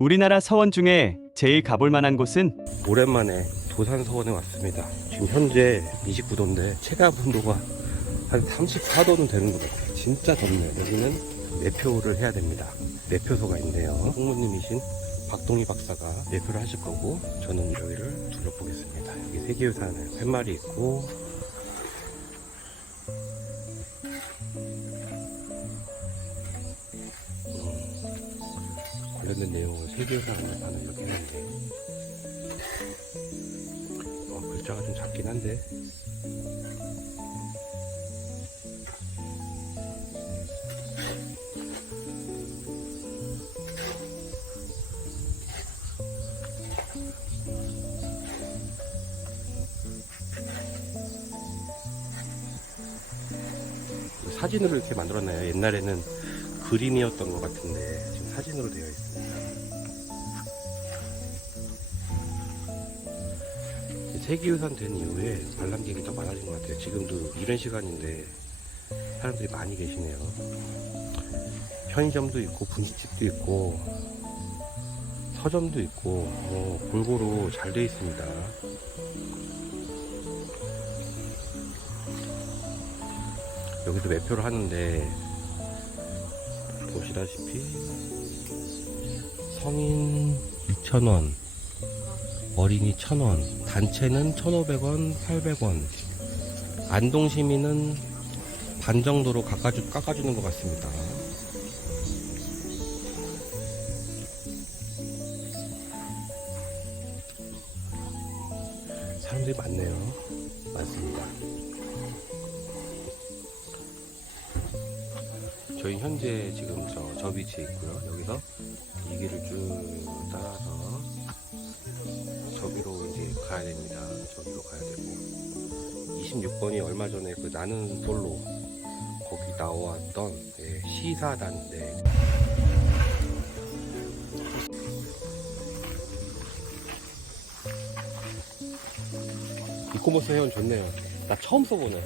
우리나라 서원 중에 제일 가볼 만한 곳은 오랜만에 도산서원에 왔습니다. 지금 현재 29도인데 체감 온도가 한 34도는 되는 것 같아요. 진짜 덥네요. 여기는 매표를 해야 됩니다. 매표소가 있네요. 홍무님이신 박동희 박사가 매표를 하실 거고, 저는 여기를 둘러보겠습니다. 여기 세계유산 팻말이 있고, 관련된 내용은 세계유산 안내판은 이렇게 했는데, 글자가 좀 작긴 한데, 사진으로 이렇게 만들었나요? 옛날에는 그림이었던 것 같은데 지금 사진으로 되어 있습니다. 세계유산 된 이후에 관람객이 더 많아진 것 같아요. 지금도 이런 시간인데 사람들이 많이 계시네요. 편의점도 있고 분식집도 있고 서점도 있고 골고루 잘 되어 있습니다. 여기도 매표를 하는데 보시다시피 성인 2,000원, 어린이 1,000원, 단체는 1,500원, 800원, 안동시민은 반 정도로 깎아주는 것 같습니다. 사람들이 많네요. 많습니다. 저희 현재 지금 저 위치에 있고요. 여기서 이 길을 쭉 따라서 저기로 이제 가야 됩니다. 저기로 가야 되고, 26번이 얼마 전에 그 나는 솔로 거기 나왔던 시사단인데, 이코머스 회원 좋네요. 나 처음 써보네.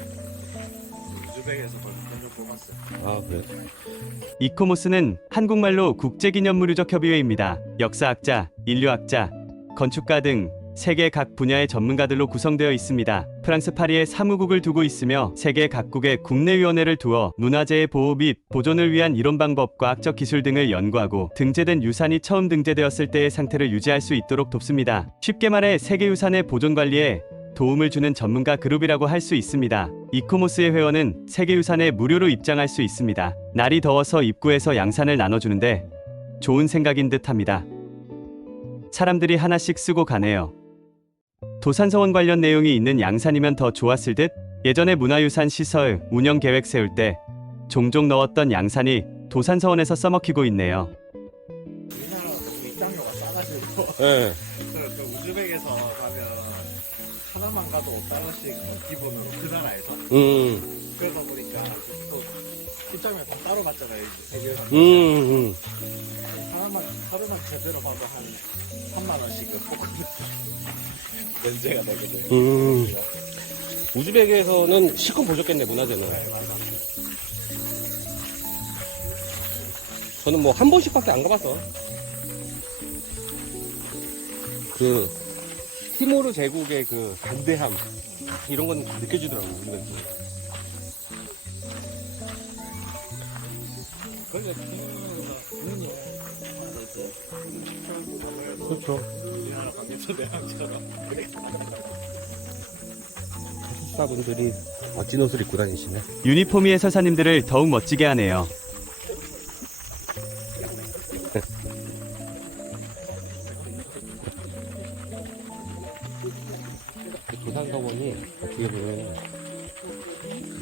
우즈벡에서 먼저 뽑았어요. 아, 그래? 이코모스는 한국말로 국제기념물유적협의회입니다. 역사학자, 인류학자, 건축가 등 세계 각 분야의 전문가들로 구성되어 있습니다. 프랑스 파리에 사무국을 두고 있으며 세계 각국의 국내위원회를 두어 문화재의 보호 및 보존을 위한 이론 방법, 과학적 기술 등을 연구하고 등재된 유산이 처음 등재되었을 때의 상태를 유지할 수 있도록 돕습니다. 쉽게 말해 세계유산의 보존 관리에 도움을 주는 전문가 그룹이라고 할 수 있습니다. 이코모스의 회원은 세계유산에 무료로 입장할 수 있습니다. 날이 더워서 입구에서 양산을 나눠주는데 좋은 생각인 듯 합니다. 사람들이 하나씩 쓰고 가네요. 도산서원 관련 내용이 있는 양산이면 더 좋았을 듯. 예전에 문화유산 시설 운영 계획 세울 때 종종 넣었던 양산이 도산서원에서 써먹히고 있네요. 우리나라가 그 입장료가 싸가지고 네. 그 우즈벡에서 가면 하나만 가도 5달러씩 기본으로 그 나라에서 그러다 보니까 또 입장료 다 따로 받잖아요. 세계유산 하루만 제대로 봐도 한 3만 원씩 면제가 되거든. 우즈벡에서는 실컷 보셨겠네, 문화재는. 네, 맞아. 저는 뭐 한 번씩밖에 안 가봤어. 그 티모르 제국의 그 담대함 이런 건 느껴지더라고, 우즈벡에서. 그런데 비행에서 그렇죠. 우리나라 관계처 대항처럼 사분들이 멋진 옷을 입고 다니시네. 유니폼이 해설사님들을 더욱 멋지게 하네요. 도산서원이 어떻게 보면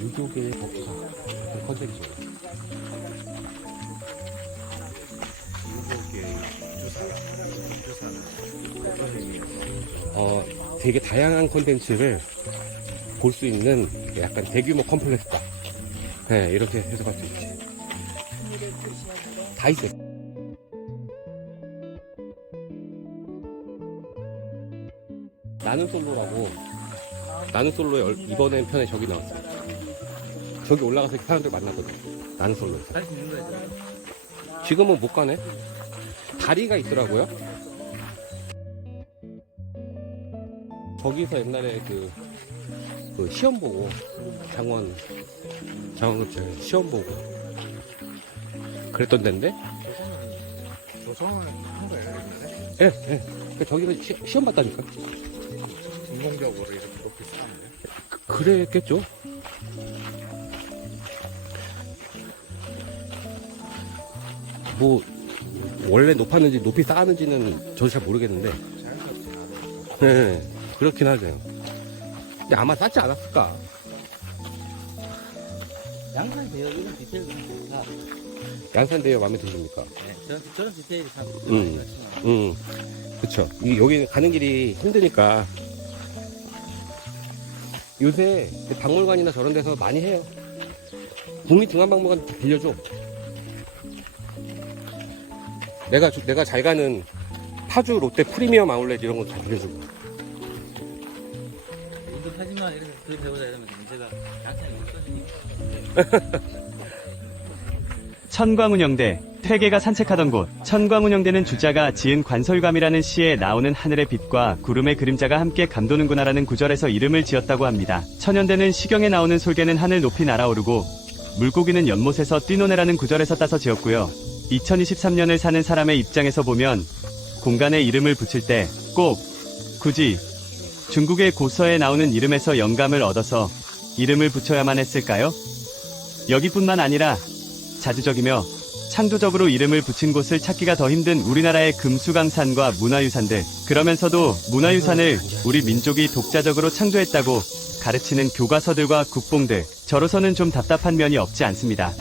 유교계의 법사 같은 컨셉이죠. 되게 다양한 콘텐츠를 볼 수 있는 약간 대규모 컴플렉스다. 네, 이렇게 해석할 수 있지. 다 있어요. 나는 솔로라고, 나는 솔로에 이번에 편에 저기 나왔어요. 저기 올라가서 사람들 만나거든. 나는 솔로. 할 수 있는 거죠. 지금은 못 가네. 다리가 있더라고요. 거기서 옛날에 그 시험 보고 장원급제 시험 보고 그랬던 데인데. 조성은 한 거예요 옛날에? 예, 예. 그러니까 저기가 시험 봤다니까. 인공적으로 이렇게 높이 쌓았는데. 그랬겠죠. 뭐 원래 높았는지 높이 쌓았는지는 저도 잘 모르겠는데. 자연스럽지 않아요. 네, 그렇긴 하죠. 근데 아마 쌓지 않았을까. 양산 대여 이런 디테일도 다. 양산대요 마음에 드십니까? 네, 저런 디테일이 참. 그쵸. 여기 가는 길이 힘드니까. 요새 박물관이나 저런 데서 많이 해요. 국립중앙박물관 빌려줘. 내가 잘 가는 파주 롯데 프리미엄 아울렛 이런 거 다 빌려주고. 인도 사진만 이렇게 그려보자 이러면 문제가 양산이 없어지니까. 천광운영대, 퇴계가 산책하던 곳. 천광운영대는 주자가 지은 관설감이라는 시에 나오는 하늘의 빛과 구름의 그림자가 함께 감도는구나라는 구절에서 이름을 지었다고 합니다. 천연대는 시경에 나오는 솔개는 하늘 높이 날아오르고 물고기는 연못에서 뛰노네라는 구절에서 따서 지었고요. 2023년을 사는 사람의 입장에서 보면 공간에 이름을 붙일 때 꼭 굳이 중국의 고서에 나오는 이름에서 영감을 얻어서 이름을 붙여야만 했을까요? 여기뿐만 아니라 자주적이며 창조적으로 이름을 붙인 곳을 찾기가 더 힘든 우리나라의 금수강산과 문화유산들. 그러면서도 문화유산을 우리 민족이 독자적으로 창조했다고 가르치는 교과서들과 국뽕들. 저로서는 좀 답답한 면이 없지 않습니다.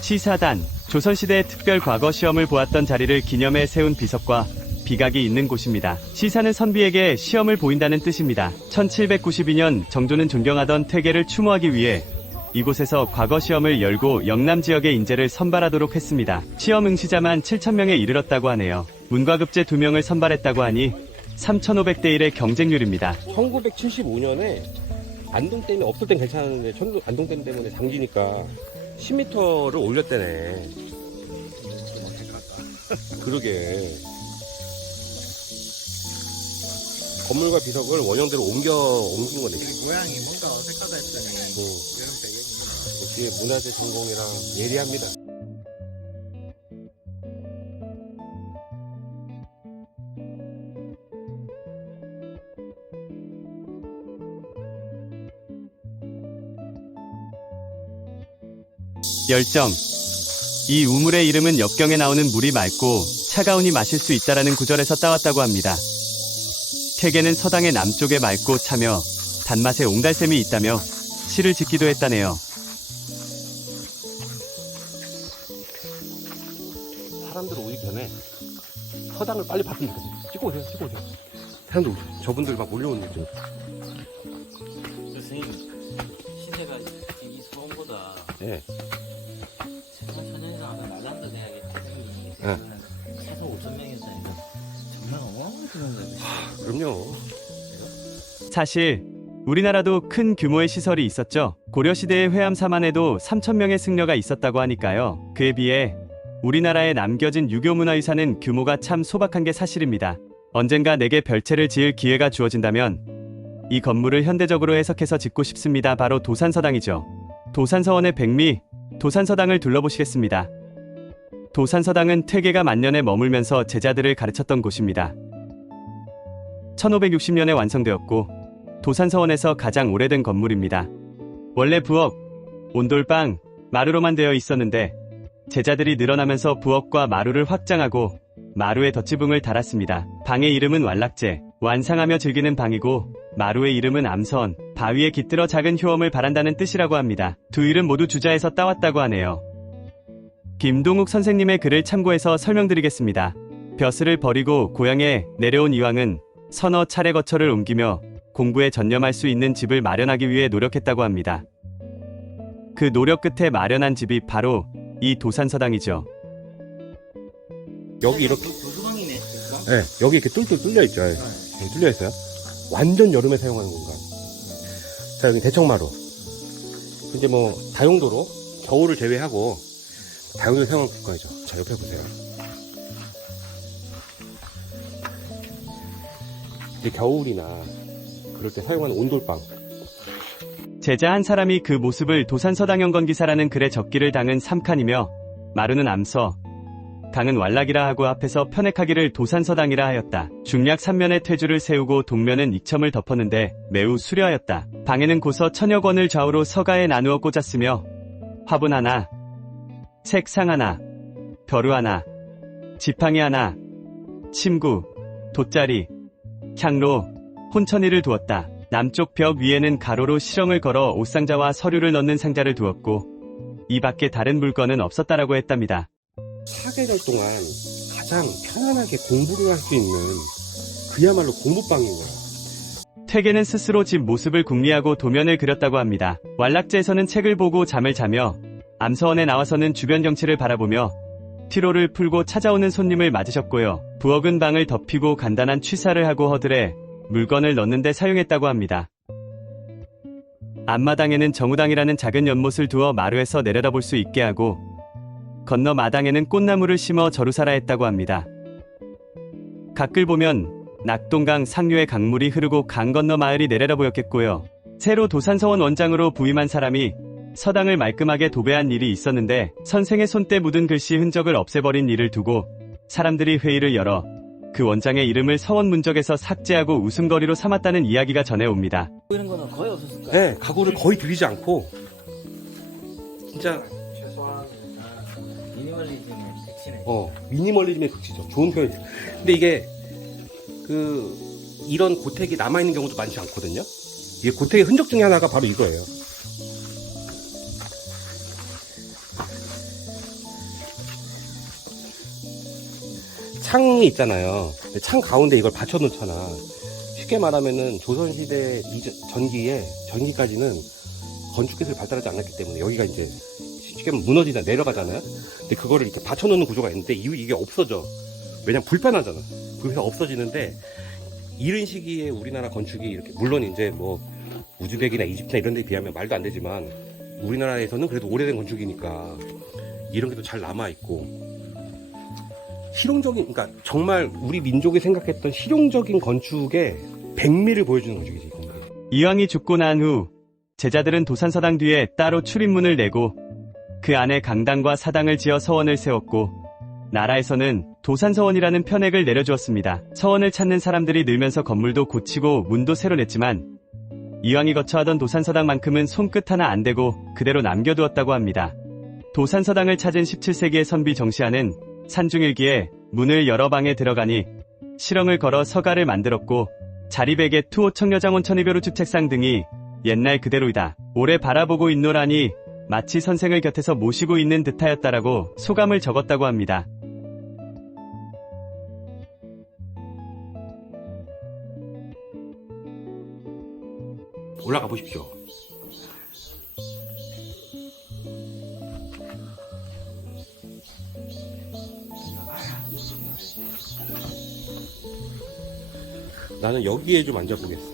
시사단, 조선시대의 특별 과거 시험을 보았던 자리를 기념해 세운 비석과 비각이 있는 곳입니다. 시사는 선비에게 시험을 보인다는 뜻입니다. 1792년 정조는 존경하던 퇴계를 추모하기 위해 이곳에서 과거 시험을 열고 영남 지역의 인재를 선발하도록 했습니다. 시험 응시자만 7,000명에 이르렀다고 하네요. 문과급제 2명을 선발했다고 하니 3,500대 1의 경쟁률입니다. 1975년에 안동댐이 없을 땐 괜찮았는데 안동댐 때문에 잠기니까 10m를 올렸대네. 그러게. 건물과 비석을 원형대로 옮긴 거네. 모양이 뭔가 어색하다 했더니 이런 배경이 역시 문화재 전공이랑 예리합니다. 열정. 이 우물의 이름은 역경에 나오는 물이 맑고 차가우니 마실 수 있다라는 구절에서 따왔다고 합니다. 퇴계는 서당의 남쪽에 맑고 차며 단맛에 옹달샘이 있다며 시를 짓기도 했다네요. 사람들 오기 전에 서당을 빨리 봤으면 좋겠어요. 찍고 오세요. 사람들 오세요. 저분들 막 몰려오는 느낌. 선생님, 시세가 이 수원보다 예. 정말 천연상 하면 말도 안 되는 생각이 예. 최소 5,000명이었다니까 정말 어마어마한 거예요. 그럼요. 사실 우리나라도 큰 규모의 시설이 있었죠. 고려시대의 회암 사만에도 3,000명의 승려가 있었다고 하니까요. 그에 비해 우리나라에 남겨진 유교문화유산은 규모가 참 소박한 게 사실입니다. 언젠가 내게 별채를 지을 기회가 주어진다면 이 건물을 현대적으로 해석해서 짓고 싶습니다. 바로 도산서당이죠. 도산서원의 백미, 도산서당을 둘러보시겠습니다. 도산서당은 퇴계가 만년에 머물면서 제자들을 가르쳤던 곳입니다. 1560년에 완성되었고 도산서원에서 가장 오래된 건물입니다. 원래 부엌, 온돌방, 마루로만 되어 있었는데 제자들이 늘어나면서 부엌과 마루를 확장하고 마루에 덧지붕을 달았습니다. 방의 이름은 완락제, 완상하며 즐기는 방이고 마루의 이름은 암선, 바위에 깃들어 작은 효험을 바란다는 뜻이라고 합니다. 두 이름 모두 주자에서 따왔다고 하네요. 김동욱 선생님의 글을 참고해서 설명드리겠습니다. 벼슬을 버리고 고향에 내려온 이황은 서너 차례 거처를 옮기며 공부에 전념할 수 있는 집을 마련하기 위해 노력했다고 합니다. 그 노력 끝에 마련한 집이 바로 이 도산서당이죠. 여기 이렇게. 도서관이네. 도서관? 네, 여기 이렇게 뚫뚫 뚫려 있죠. 네, 뚫려 있어요. 완전 여름에 사용하는 공간. 자, 여기 대청마루. 이제 뭐 다용도로 겨울을 제외하고 다용도로 사용하는 공간이죠. 자, 옆에 보세요. 이제 겨울이나 그럴 때 사용하는 온돌방. 제자 한 사람이 그 모습을 도산서당연건 기사라는 글에 적기를 당은 삼칸이며 마루는 암서, 강은 왈락이라 하고 앞에서 편액하기를 도산서당이라 하였다. 중략 3면에 퇴주를 세우고 동면은 익첨을 덮었는데 매우 수려하였다. 방에는 고서 천여 권을 좌우로 서가에 나누어 꽂았으며 화분 하나, 책상 하나, 벼루 하나, 지팡이 하나, 침구, 돗자리, 향로, 혼천이를 두었다. 남쪽 벽 위에는 가로로 실형을 걸어 옷상자와 서류를 넣는 상자를 두었고 이 밖에 다른 물건은 없었다라고 했답니다. 사계절 동안 가장 편안하게 공부를 할 수 있는 그야말로 공부방인 거야. 퇴계는 스스로 집 모습을 궁리하고 도면을 그렸다고 합니다. 왈락제에서는 책을 보고 잠을 자며 암서원에 나와서는 주변 경치를 바라보며 피로를 풀고 찾아오는 손님을 맞으셨고요. 부엌은 방을 덮이고 간단한 취사를 하고 허들에 물건을 넣는데 사용했다고 합니다. 앞마당에는 정우당이라는 작은 연못을 두어 마루에서 내려다볼 수 있게 하고 건너 마당에는 꽃나무를 심어 저루사라 했다고 합니다. 가끌 보면 낙동강 상류의 강물이 흐르고 강 건너 마을이 내려다 보였겠고요. 새로 도산서원 원장으로 부임한 사람이 서당을 말끔하게 도배한 일이 있었는데 선생의 손때 묻은 글씨 흔적을 없애버린 일을 두고 사람들이 회의를 열어 그 원장의 이름을 서원 문적에서 삭제하고 웃음거리로 삼았다는 이야기가 전해옵니다. 이런 거는 거의 없었을까요? 네, 가구를 거의 들이지 않고 진짜 최소한 미니멀리즘의 백신에 미니멀리즘의 극치죠. 좋은 표현이죠. 근데 이게 이런 고택이 남아있는 경우도 많지 않거든요. 이게 고택의 흔적 중에 하나가 바로 이거예요. 창이 있잖아요. 창 가운데 이걸 받쳐놓잖아. 쉽게 말하면은 조선시대 전기까지는 건축기술이 발달하지 않았기 때문에 여기가 이제 쉽게 무너지다 내려가잖아요. 근데 그거를 이렇게 받쳐놓는 구조가 있는데 이게 없어져. 왜냐면 불편하잖아. 그래서 없어지는데 이런 시기에 우리나라 건축이 이렇게 물론 이제 뭐 우즈벡이나 이집트나 이런 데에 비하면 말도 안 되지만 우리나라에서는 그래도 오래된 건축이니까 이런 게 또 잘 남아있고 실용적인, 그러니까 정말 우리 민족이 생각했던 실용적인 건축의 백미를 보여주는 건축이지. 이왕이 죽고 난 후 제자들은 도산서당 뒤에 따로 출입문을 내고 그 안에 강당과 사당을 지어 서원을 세웠고 나라에서는 도산서원이라는 편액을 내려주었습니다. 서원을 찾는 사람들이 늘면서 건물도 고치고 문도 새로 냈지만 이왕이 거처하던 도산서당만큼은 손끝 하나 안 대고 그대로 남겨두었다고 합니다. 도산서당을 찾은 17세기의 선비 정시아는 산중일기에 문을 열어 방에 들어가니 실형을 걸어 서가를 만들었고 자리베개 투호 청려장 온천이벼루 주책상 등이 옛날 그대로이다. 오래 바라보고 있노라니 마치 선생을 곁에서 모시고 있는 듯하였다라고 소감을 적었다고 합니다. 올라가 보십시오. 나는 여기에 좀 앉아보겠어.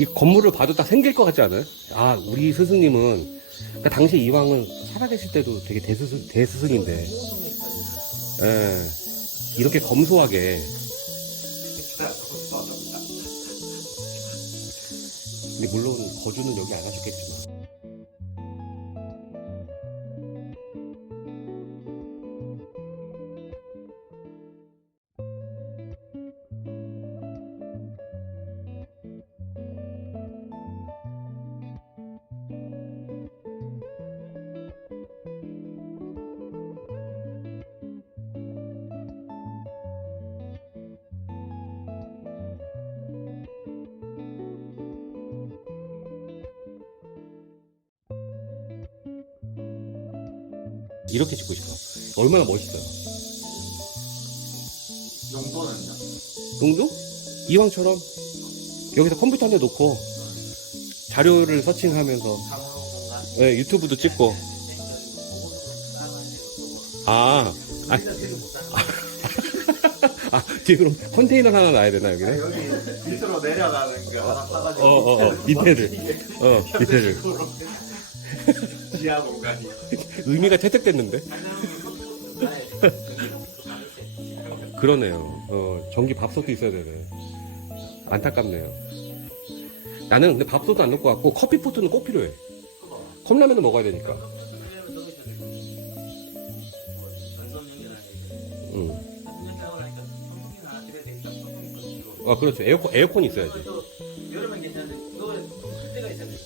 이 건물을 봐도 딱 생길 것 같지 않아요? 아, 우리 스승님은 그러니까 당시 이왕은 살아계실 때도 되게 대스승인데, 예, 이렇게 검소하게. 근데 물론 거주는 여기 안 하셨겠지만. 이렇게 짓고 싶어. 얼마나 멋있어요. 용도는요? 용도? 이왕처럼 여기서 컴퓨터 한 대 놓고 자료를 서칭하면서 네, 유튜브도 찍고. 뒤에 그럼 컨테이너 하나 놔야 되나 여기는? 여기 밑으로 내려가는 거 하나 사가지고 밑에를 밑에를 지하 공간이. 의미가 채택됐는데? 그러네요. 전기 밥솥도 있어야 되네. 안타깝네요. 나는 근데 밥솥도 안 넣을 것 같고 커피포트는 꼭 필요해. 컵라면을 먹어야 되니까. 아, 그렇죠. 에어컨이 있어야지. 여름엔 괜찮은데 겨울에 할 때가 있잖아요.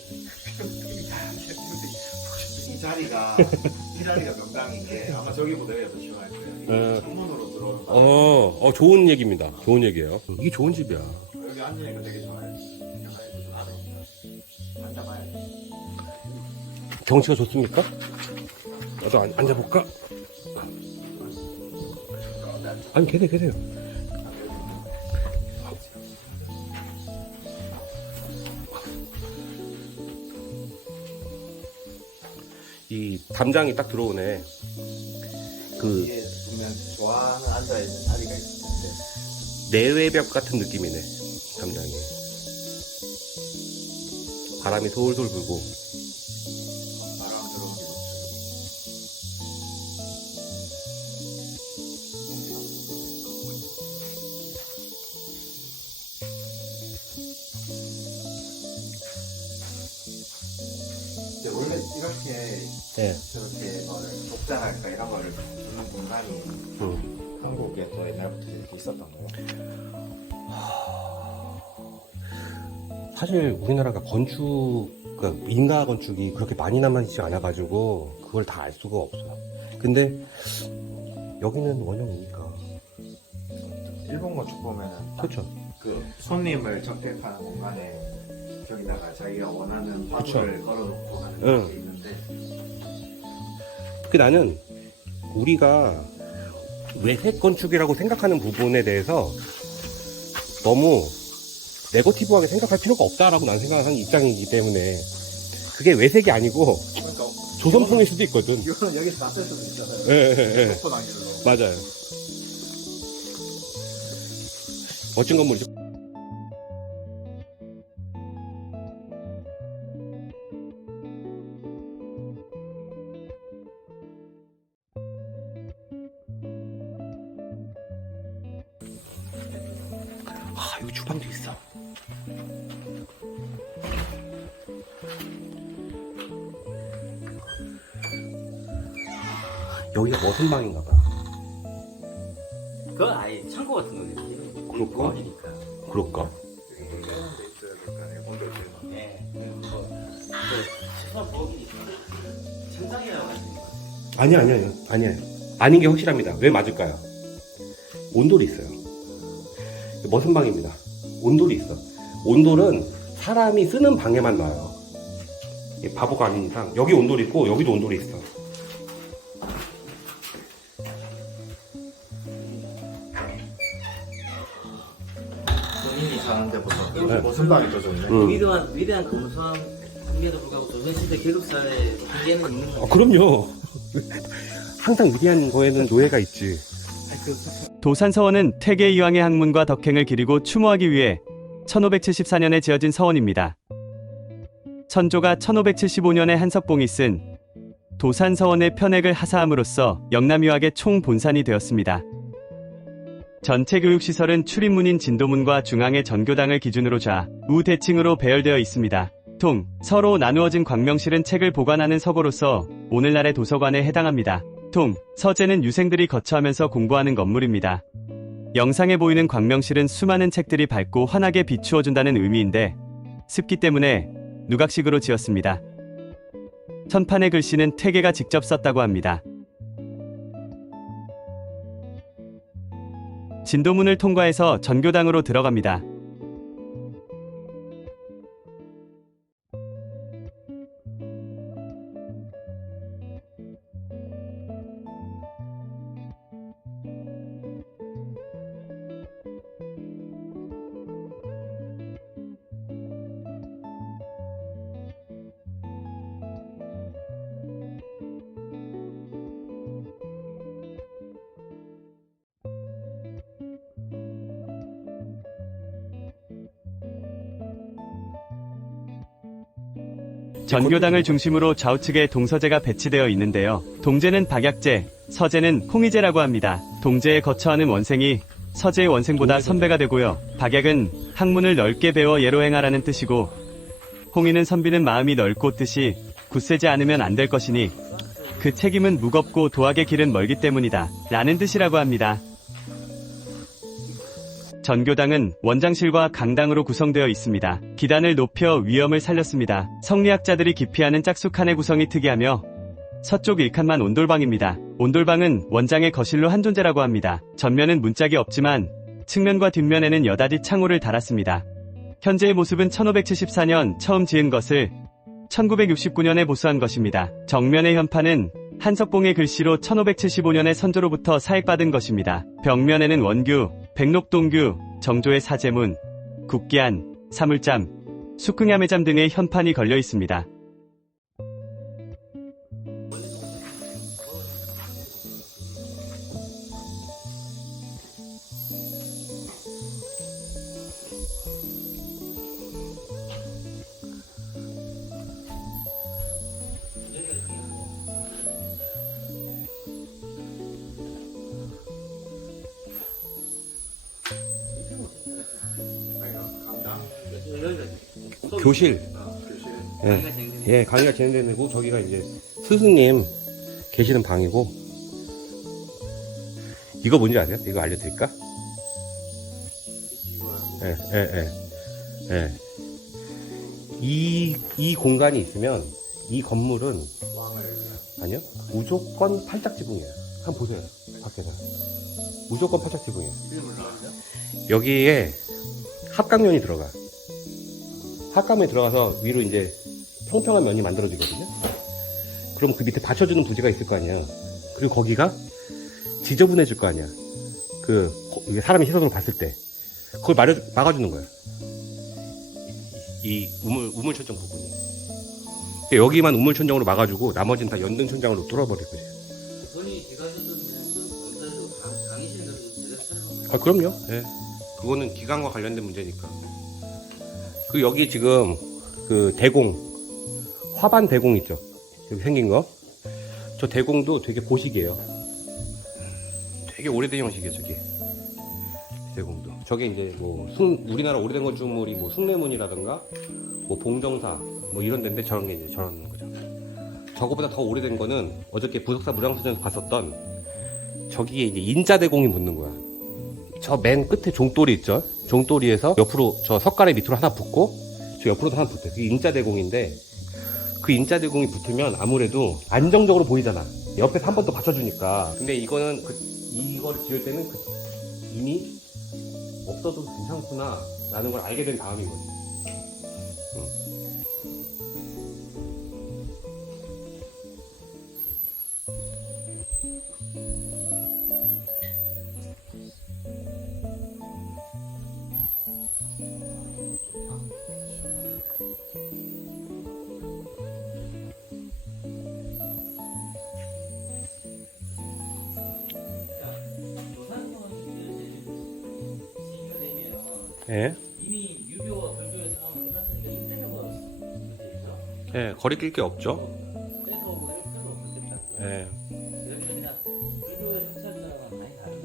이 자리가 명당인 게 아마 저기보다 여기가 더 시원할 거예요. 창문으로 들어오는 좋은 얘기입니다. 좋은 얘기예요. 이게 좋은 집이야. 여기 앉으니까 되게 좋아요. 앉아봐야 돼. 경치가 좋습니까? 나도 앉아볼까? 아니, 계세요. 이 담장이 딱 들어오네. 이게 보면 좋아하는 앉아있는 자리가 있을 텐데. 내외벽 같은 느낌이네. 담장이. 바람이 솔솔 불고. 바람 들어오는 게 좋죠. 이제 원래 이렇게 네. 저렇게 독자랄까 이런 거를 주는 공간이 한국에 또 옛날부터 이렇게 있었던 거예요. 사실 우리나라가 그러니까 인가 건축이 그렇게 많이 남아있지 않아가지고 그걸 다 알 수가 없어요. 근데 여기는 원형이니까. 일본 건축 보면은 그렇죠. 그 손님을 적대하는 공간에 저기다가 자기가 원하는 화분을 걸어놓고 하는 응. 게 있는데 나는 우리가 외색 건축이라고 생각하는 부분에 대해서 너무 네거티브하게 생각할 필요가 없다라고 나는 생각하는 입장이기 때문에 그게 외색이 아니고 그러니까 조선풍일 수도 있거든. 이거는 여기서 다 쓸 수도 있잖아요. 예. 오픈 단계로. 맞아요. 멋진 건물이죠. 여기 주방도 있어. 여기가 무슨 방인가 봐. 그건 아예 창고 같은 거겠지. 그럴까? 공원이니까. 그럴까? 여기 이런 데 있어야 될 거 아니에요. 온도 있는 네. 최소한 부엌이니까. 천장이라고 할 수 있는 거. 아니야. 아닌 게 확실합니다. 왜 맞을까요? 온돌이 있어요. 무슨 방입니다. 온돌이 있어. 온돌은 사람이 쓰는 방에만 놔요. 바보가 아닌 이상. 여기 온돌이 있고 여기도 온돌이 있어. 본인이 사는 데보다 네. 무슨 방이 더 좋네. 위대한 검소함 한계도 불구하고 조선시대 계급사의 한계는 있는 거죠. 그럼요. 항상 위대한 거에는 노예가 있지. 도산서원은 태계 이왕의 학문과 덕행을 기리고 추모하기 위해 1574년에 지어진 서원입니다. 천조가 1575년에 한석봉이 쓴 도산서원의 편액을 하사함으로써 영남유학의 총본산이 되었습니다. 전체 교육시설은 출입문인 진도문과 중앙의 전교당을 기준으로 좌우 대칭으로 배열되어 있습니다. 서로 나누어진 광명실은 책을 보관하는 서고로서 오늘날의 도서관에 해당합니다. 서재는 유생들이 거처하면서 공부하는 건물입니다. 영상에 보이는 광명실은 수많은 책들이 밝고 환하게 비추어준다는 의미인데 습기 때문에 누각식으로 지었습니다. 천판의 글씨는 태계가 직접 썼다고 합니다. 진도문을 통과해서 전교당으로 들어갑니다. 전교당을 중심으로 좌우측에 동서재가 배치되어 있는데요. 동재는 박약재, 서재는 홍의재라고 합니다. 동재에 거처하는 원생이 서재의 원생보다 선배가 되고요. 박약은 학문을 넓게 배워 예로 행하라는 뜻이고, 홍의는 선비는 마음이 넓고 뜻이 굳세지 않으면 안 될 것이니 그 책임은 무겁고 도학의 길은 멀기 때문이다 라는 뜻이라고 합니다. 전교당은 원장실과 강당으로 구성되어 있습니다. 기단을 높여 위엄을 살렸습니다. 성리학자들이 기피하는 짝수칸의 구성이 특이하며 서쪽 1칸만 온돌방입니다. 온돌방은 원장의 거실로 한 존재라고 합니다. 전면은 문짝이 없지만 측면과 뒷면에는 여닫이 창호를 달았습니다. 현재의 모습은 1574년 처음 지은 것을 1969년에 보수한 것입니다. 정면의 현판은 한석봉의 글씨로 1575년에 선조로부터 사액받은 것입니다. 벽면에는 원규, 백록동규, 정조의 사제문, 국기안, 사물잠, 숙흥야매잠 등의 현판이 걸려 있습니다. 교실. 예, 강의가 진행되는 데고, 저기가 이제 스승님 계시는 방이고, 이거 뭔지 아세요? 이거 알려드릴까? 예. 이 공간이 있으면 이 건물은 아니요, 무조건 팔짝지붕이에요. 한번 보세요, 밖에서. 무조건 팔짝지붕이에요. 여기에 합강면이 들어가. 합감에 들어가서 위로 이제 평평한 면이 만들어지거든요. 그럼 그 밑에 받쳐주는 부지가 있을 거 아니야. 그리고 거기가 지저분해질 거 아니야. 사람이 시선으로 봤을 때 그걸 막아주는 거야. 이 우물천정 부분이. 여기만 우물천정으로 막아주고 나머지는 다 연등천장으로 뚫어버릴 거지. 본인이 기가셨던 강의실을 제대로 차려놓은 아, 그럼요. 예. 그거는 기관과 관련된 문제니까. 그 여기 지금 그 대공, 화반 대공 있죠? 여기 생긴 거. 저 대공도 되게 고식이에요. 되게 오래된 형식이에요, 저기. 대공도. 저게 이제 뭐 우리나라 오래된 건축물이 뭐 숭례문이라든가 뭐 봉정사 뭐 이런 데인데 저런 게 이제 저런 거죠. 저거보다 더 오래된 거는 어저께 부석사 무량수전에서 봤었던 저기에 이제 인자대공이 붙는 거야. 저 맨 끝에 종돌이 있죠? 종돌이에서 옆으로 저 석가래 밑으로 하나 붙고 저 옆으로도 하나 붙어요. 그게 인자대공인데 그 인자대공이 붙으면 아무래도 안정적으로 보이잖아. 옆에서 한 번 더 받쳐주니까. 근데 이거는 이거를 지을 때는 이미 없어도 괜찮구나 라는 걸 알게 된 다음인 거지. 예. 이미 유교와 불교의 싸움을 끝났으니까 힘들려고 되죠. 예, 거리 낄 게 없죠. 그래서 뭐 할 필요가 없겠다. 예. 그러면 그냥 불교의 성찰자랑 많이 다르네.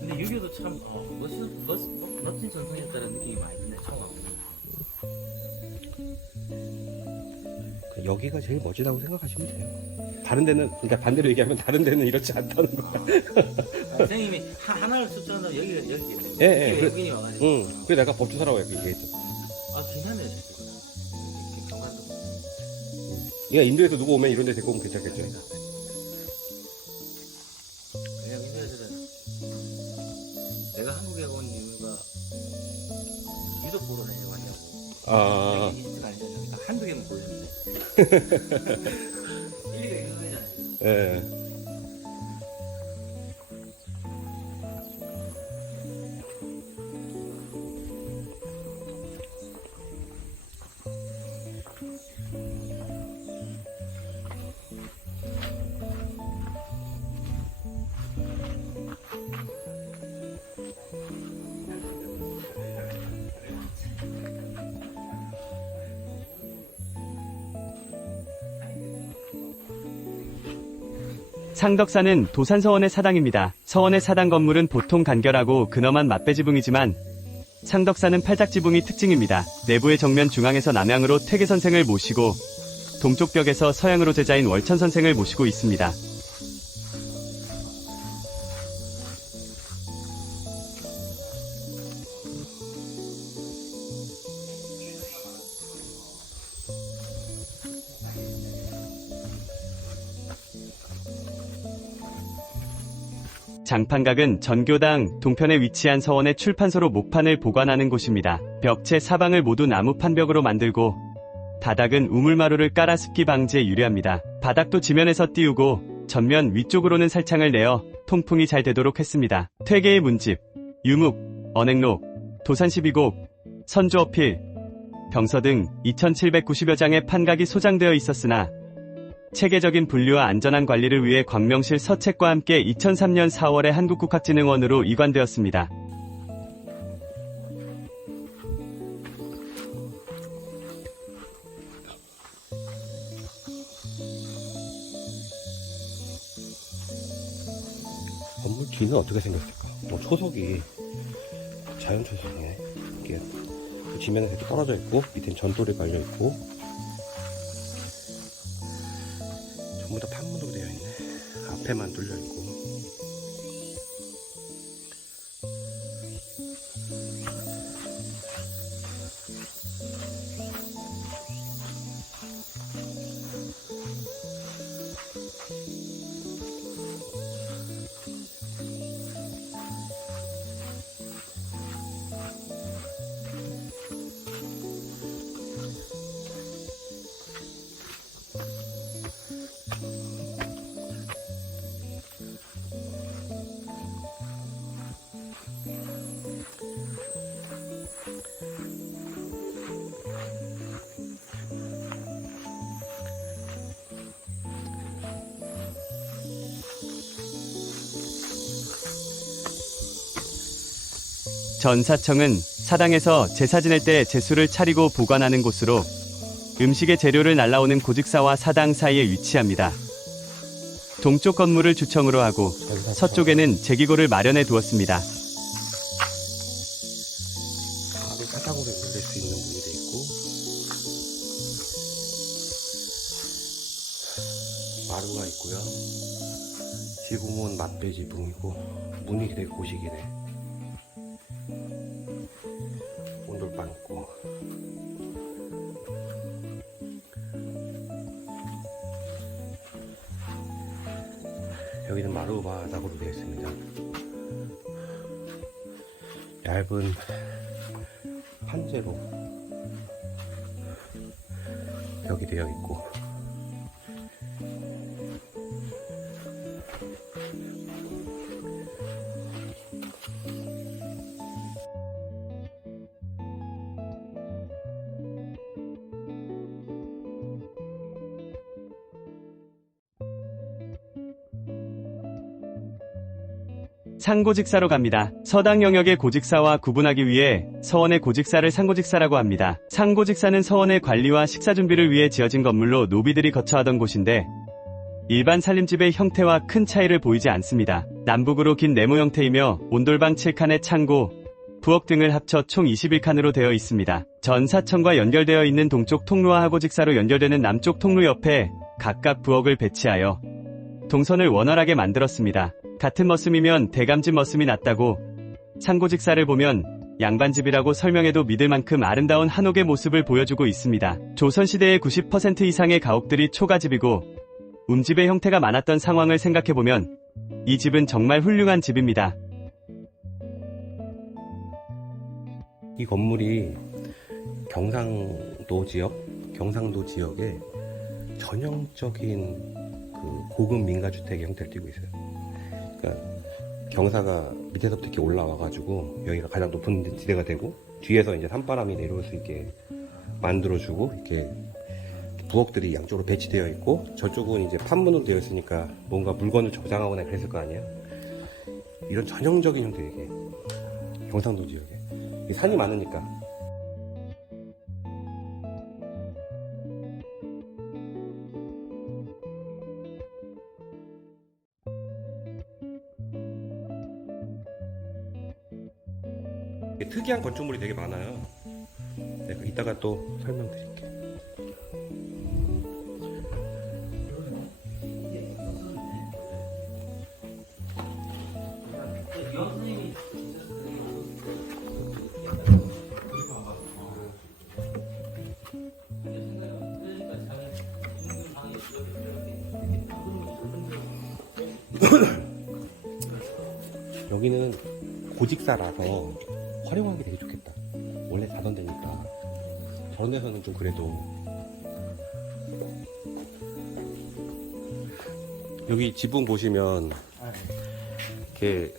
근데 유교도 참 멋진 전통이었다는 느낌이 많이 드네. 처음 와보면. 여기가 제일 멋지다고 생각하시면 돼요. 다른 데는, 그러니까 반대로 얘기하면 다른 데는 이렇지 않다는 거야. 선생님이 하나를 추천한다면 여기겠네요. 예. 여기니 와가지고. 그래 내가 법조사라고 얘기했죠. 아, 괜찮네요, 진짜. 경관도. 얘가 인도에서 누구 오면 이런 데 데리고 오면 괜찮겠죠. 왜냐면 인도에서는 내가 한국에 온 이유가 유독 보러 다니려고 하냐고. 아, 리스트가 아니잖아요. 그러니까 한두 개만 보여주면 돼. 일리가 있는 소리잖아요. 예. 상덕사는 도산서원의 사당입니다. 서원의 사당 건물은 보통 간결하고 근엄한 맛배지붕이지만 상덕사는 팔작지붕이 특징입니다. 내부의 정면 중앙에서 남향으로 퇴계선생을 모시고 동쪽 벽에서 서양으로 제자인 월천선생을 모시고 있습니다. 장판각은 전교당 동편에 위치한 서원의 출판소로 목판을 보관하는 곳입니다. 벽체 사방을 모두 나무 판벽으로 만들고 바닥은 우물마루를 깔아 습기 방지에 유리합니다. 바닥도 지면에서 띄우고 전면 위쪽으로는 살창을 내어 통풍이 잘 되도록 했습니다. 퇴계의 문집, 유묵, 언행록, 도산12곡, 선조어필, 병서 등 2790여 장의 판각이 소장되어 있었으나 체계적인 분류와 안전한 관리를 위해 광명실 서책과 함께 2003년 4월에 한국국학진흥원으로 이관되었습니다. 건물 뒤는 어떻게 생겼을까? 초석이 자연 초석이네. 이게 지면에서 이렇게 떨어져 있고 밑엔 전돌이 깔려 있고 전부 다 판문으로 되어 있네. 앞에만 뚫려 있고. 전사청은 사당에서 제사 지낼 때 제수를 차리고 보관하는 곳으로 음식의 재료를 날라오는 고직사와 사당 사이에 위치합니다. 동쪽 건물을 주청으로 하고 서쪽에는 제기고를 마련해 두었습니다. 바로 사당으로 연결될 수 있는 문이 돼 있고 마루가 있고요. 지붕은 맛배지붕이고 문이 되게 고식이네. 온돌방 있고 여기는 마루 바닥으로 되어 있습니다. 얇은 판재로 벽이 되어 있고 상고직사로 갑니다. 서당 영역의 고직사와 구분하기 위해 서원의 고직사를 상고직사라고 합니다. 상고직사는 서원의 관리와 식사 준비를 위해 지어진 건물로 노비들이 거처하던 곳인데 일반 살림집의 형태와 큰 차이를 보이지 않습니다. 남북으로 긴 네모 형태이며 온돌방 7칸의 창고, 부엌 등을 합쳐 총 21칸으로 되어 있습니다. 전사청과 연결되어 있는 동쪽 통로와 하고직사로 연결되는 남쪽 통로 옆에 각각 부엌을 배치하여 동선을 원활하게 만들었습니다. 같은 머슴이면 대감집 머슴이 낫다고 상고직사를 보면 양반집이라고 설명해도 믿을 만큼 아름다운 한옥의 모습을 보여주고 있습니다. 조선시대의 90% 이상의 가옥들이 초가집이고 움집의 형태가 많았던 상황을 생각해보면 이 집은 정말 훌륭한 집입니다. 이 건물이 경상도 지역의 전형적인 그 고급 민가주택의 형태를 띠고 있어요. 그러니까 경사가 밑에서부터 이렇게 올라와가지고 여기가 가장 높은 지대가 되고 뒤에서 이제 산바람이 내려올 수 있게 만들어주고 이렇게 부엌들이 양쪽으로 배치되어 있고 저쪽은 이제 판문으로 되어 있으니까 뭔가 물건을 저장하거나 그랬을 거 아니에요. 이런 전형적인 형태 이게 경상도 지역에 산이 많으니까 특이한 건축물이 되게 많아요. 네, 이따가 또 설명드릴게요. 여기는 고직사라서 활용하기 되게 좋겠다. 원래 자던 데니까. 저런 데서는 좀 그래도. 여기 지붕 보시면 이렇게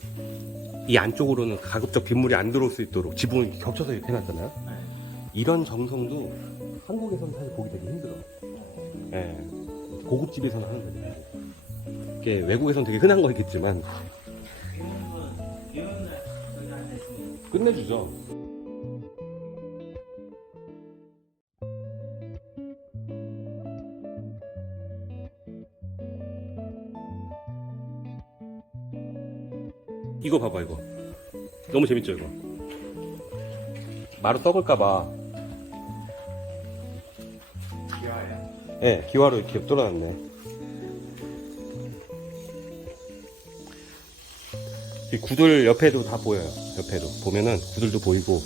이 안쪽으로는 가급적 빗물이 안 들어올 수 있도록 지붕을 이렇게 겹쳐서 이렇게 해놨잖아요. 이런 정성도 한국에서는 사실 보기 되게 힘들어. 예. 고급 집에서는 하는 거죠. 이게 외국에서는 되게 흔한 거겠지만 끝내주죠. 이거 봐봐, 이거 너무 재밌죠. 이거 마루 썩을까봐 예, 기와로 이렇게 뚫어놨네. 이 구들 옆에도 다 보여요. 옆에도 보면은 구들도 보이고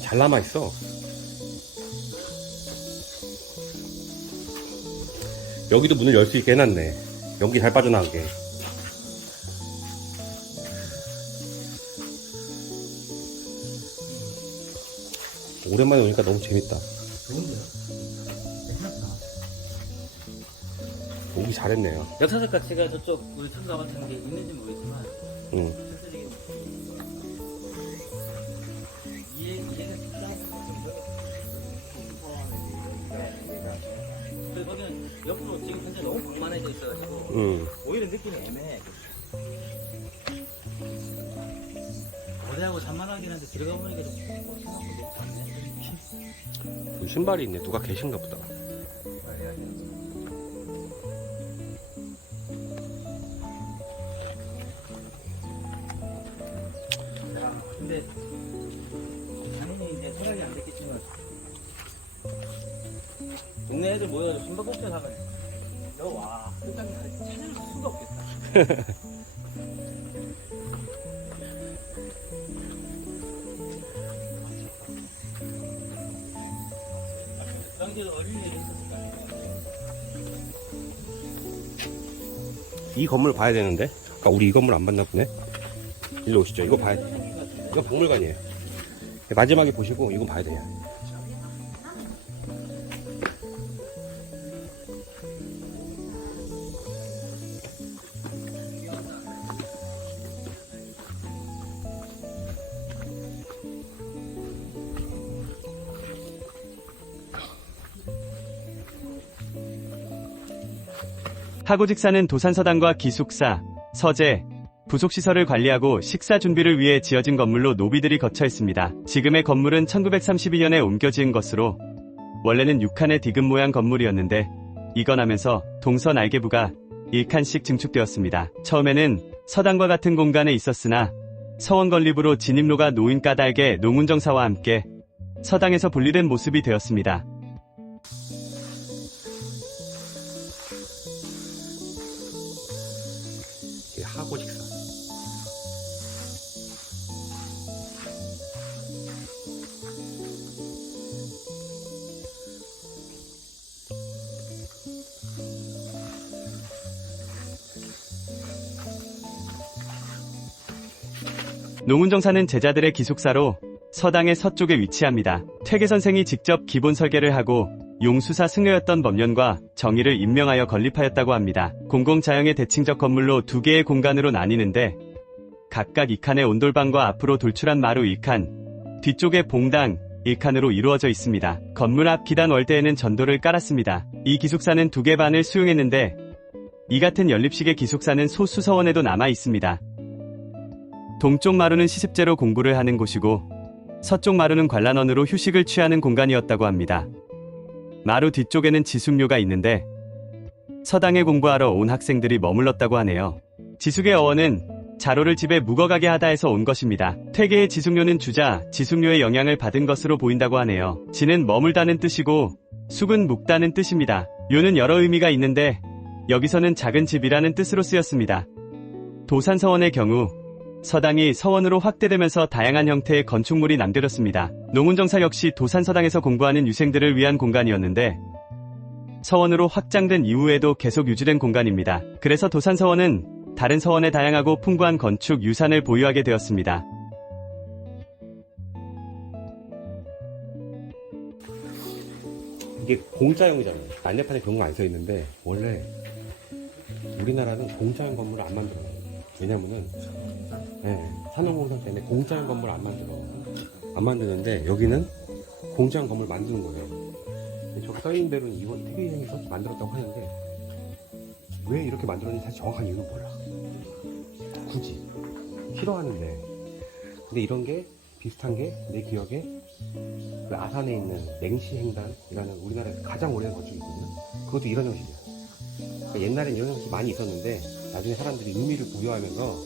잘 남아있어. 여기도 문을 열 수 있게 해놨네. 연기 잘 빠져나가게. 오랜만에 오니까 너무 재밌다. 좋은데요? 괜찮다. 오기 잘했네요. 역사적 가치가 저쪽 우리 청가 같은 게 있는지 모르겠지만 응. 전체적인 이해가 그래서 거기는 옆으로 지금 현재 너무 방만해져 있어가지고 응. 오히려 느낌이 애매해. 거대하고 산만하긴 한데 들어가 보니까 좀 생각보다 너무 작네. 신발이 있네. 누가 계신가 보다. 근데 당연히 이제 생각이 안 됐겠지만 동네 애들 모여서 숨바꼭질 하면 너와 끝장이 찾을 수가 없겠다. 당시에 어린이 일이 있었을까? 이 건물 봐야 되는데. 아까 우리 이 건물 안 봤나 보네. 일로 오시죠. 이거 봐야 돼. 이거 박물관이에요. 마지막에 보시고 이거 봐야 돼요. 하고직사는 도산서당과 기숙사, 서재, 부속시설을 관리하고 식사 준비를 위해 지어진 건물로 노비들이 거쳐 있습니다. 지금의 건물은 1932년에 옮겨 지은 것으로 원래는 6칸의 디귿 모양 건물이었는데 이건하면서 동서 날개부가 1칸씩 증축되었습니다. 처음에는 서당과 같은 공간에 있었으나 서원 건립으로 진입로가 노인 까닭의 농운정사와 함께 서당에서 분리된 모습이 되었습니다. 이게 하고직사. 농운정사는 제자들의 기숙사로 서당의 서쪽에 위치합니다. 퇴계 선생이 직접 기본 설계를 하고 용수사 승려였던 법년과 정의를 임명하여 건립하였다고 합니다. 공공자형의 대칭적 건물로 두 개의 공간으로 나뉘는데 각각 2칸의 온돌방과 앞으로 돌출한 마루 1칸, 뒤쪽에 봉당 1칸으로 이루어져 있습니다. 건물 앞 기단 월대에는 전도를 깔았습니다. 이 기숙사는 2개 반을 수용했는데 이 같은 연립식의 기숙사는 소수 서원에도 남아 있습니다. 동쪽 마루는 시습제로 공부를 하는 곳이고 서쪽 마루는 관람원으로 휴식을 취하는 공간이었다고 합니다. 마루 뒤쪽에는 지숙료가 있는데 서당에 공부하러 온 학생들이 머물렀다고 하네요. 지숙의 어원은 자로를 집에 묵어가게 하다 해서 온 것입니다. 퇴계의 지숙료는 주자, 지숙료의 영향을 받은 것으로 보인다고 하네요. 지는 머물다는 뜻이고 숙은 묵다는 뜻입니다. 료는 여러 의미가 있는데 여기서는 작은 집이라는 뜻으로 쓰였습니다. 도산서원의 경우 서당이 서원으로 확대되면서 다양한 형태의 건축물이 남겨졌습니다. 농운정사 역시 도산서당에서 공부하는 유생들을 위한 공간이었는데 서원으로 확장된 이후에도 계속 유지된 공간입니다. 그래서 도산서원은 다른 서원의 다양하고 풍부한 건축 유산을 보유하게 되었습니다. 이게 공짜형이잖아요. 안내판에 그런 거 안 써있는데 원래 우리나라는 공짜형 건물을 안 만들어요. 왜냐면은 산업공상 때문에 공짜형 건물 안 만드는데 여기는 공짜형 건물 만드는 거예요. 저 써있는 대로는 이번 TV에서 만들었다고 하는데 왜 이렇게 만들었는지 사실 정확한 이유는 몰라. 굳이 싫어하는데 근데 이런 게 비슷한 게 내 기억에 그 아산에 있는 냉시행단이라는 우리나라에서 가장 오래된 건축이 있거든요. 그것도 이런 형식이야. 그러니까 옛날엔 이런 형식이 많이 있었는데 나중에 사람들이 의미를 부여하면서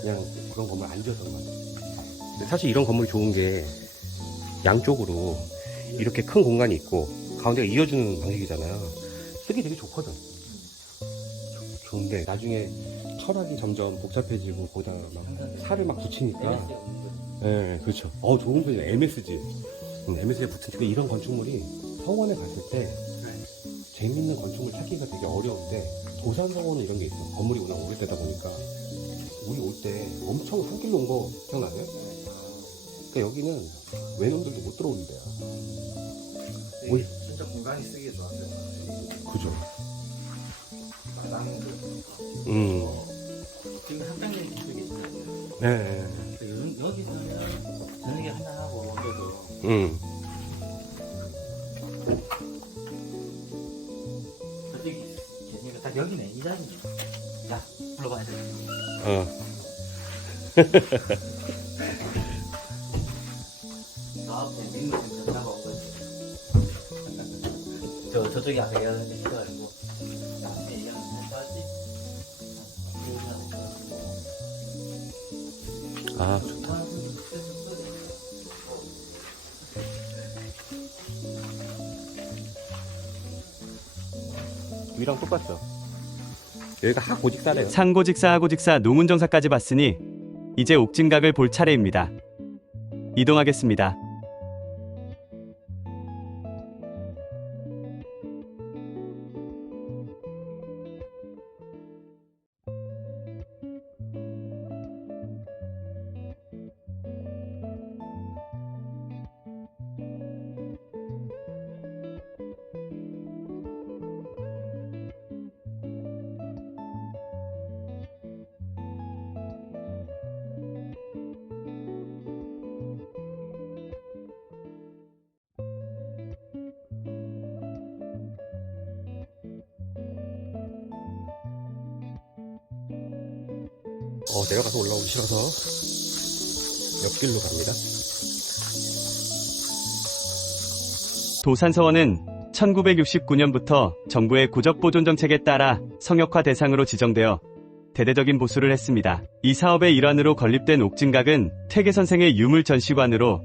그냥 그런 건물 안 지었던 것 같아요. 근데 사실 이런 건물이 좋은 게 양쪽으로 이렇게 큰 공간이 있고 가운데가 이어주는 방식이잖아요. 쓰기 되게 좋거든. 좋은데 나중에 철학이 점점 복잡해지고 거기다 막 살을 막 붙이니까 그렇죠. 좋은 편이야. MSG. MSG에 붙으니까 이런 건축물이 서원에 갔을 때 재밌는 건축물 찾기가 되게 어려운데 도산서원은 이런 게 있어. 건물이 워낙 오래되다 보니까 우리 올 때 엄청 산길로 온 거 기억나세요? 그러니까 여기는 외놈들도 못 들어오는 데야. 진짜 공간이 쓰기 좋았어요. 그죠. 마당도 지금 한강에 이쪽에 있어요. 네. 여기서는 저녁에 한잔하고 그래도 저쪽이 계시니까 딱 여기네 이 자리네. 자 불러봐야 돼. 저 앞에 민물 좀 잡아온 거지. 저쪽이 앞에 여는 데가 아니고 앞에 얘기하는 데까지. 좋다. 위랑 똑같죠. 여기가 하고직사래요. 상고직사, 하고직사, 농운정사까지 봤으니 이제 옥진각을 볼 차례입니다. 이동하겠습니다. 내려가서 올라오기 싫어서 옆길로 갑니다. 도산서원은 1969년부터 정부의 구적보존 정책에 따라 성역화 대상으로 지정되어 대대적인 보수를 했습니다. 이 사업의 일환으로 건립된 옥진각은 퇴계선생의 유물 전시관으로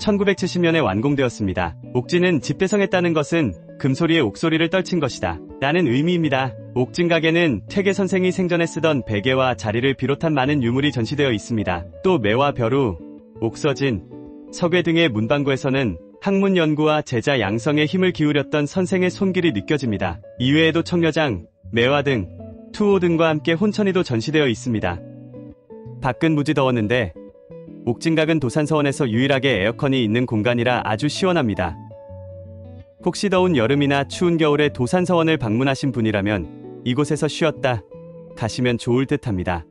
1970년에 완공되었습니다. 옥진은 집대성했다는 것은 금소리에 옥소리를 떨친 것이다 라는 의미입니다. 옥진각에는 퇴계선생이 생전에 쓰던 베개와 자리를 비롯한 많은 유물이 전시되어 있습니다. 또 매와 벼루, 옥서진, 석괴 등의 문방구에서는 학문 연구와 제자 양성에 힘을 기울였던 선생의 손길이 느껴집니다. 이외에도 청려장, 매화 등 투호 등과 함께 혼천이도 전시되어 있습니다. 밖은 무지 더웠는데 옥진각은 도산서원에서 유일하게 에어컨이 있는 공간이라 아주 시원합니다. 혹시 더운 여름이나 추운 겨울에 도산서원을 방문하신 분이라면 이곳에서 쉬었다 가시면 좋을 듯 합니다.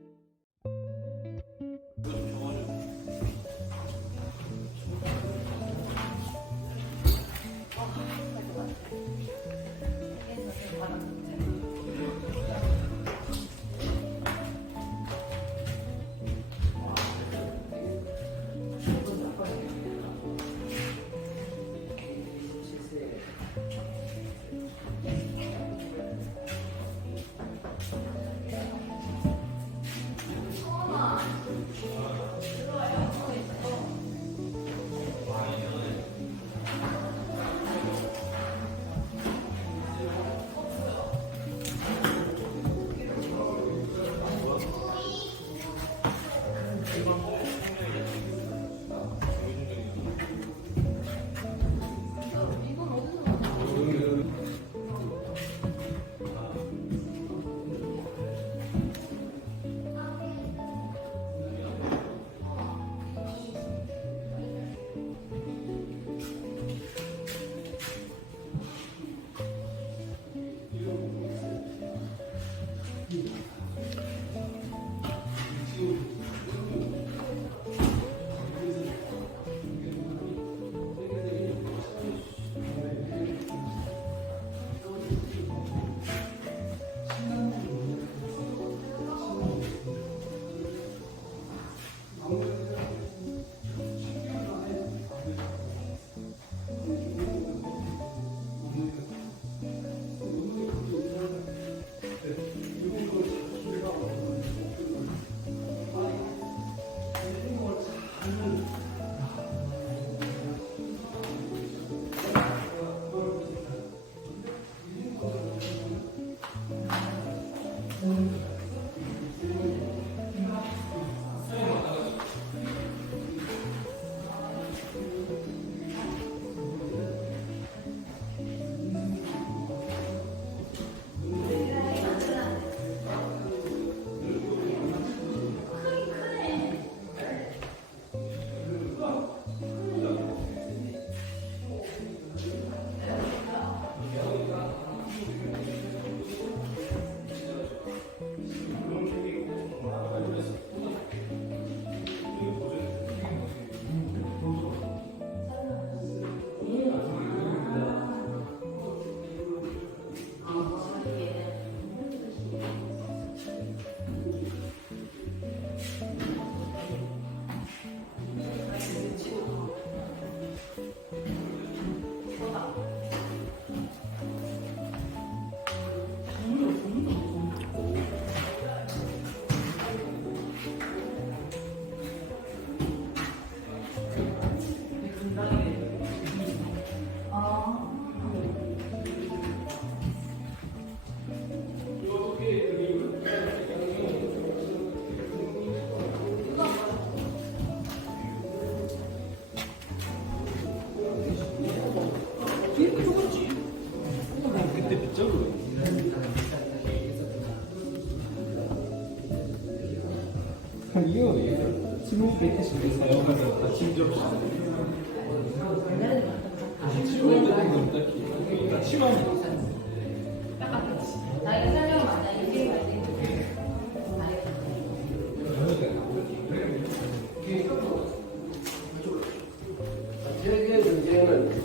세계 문제는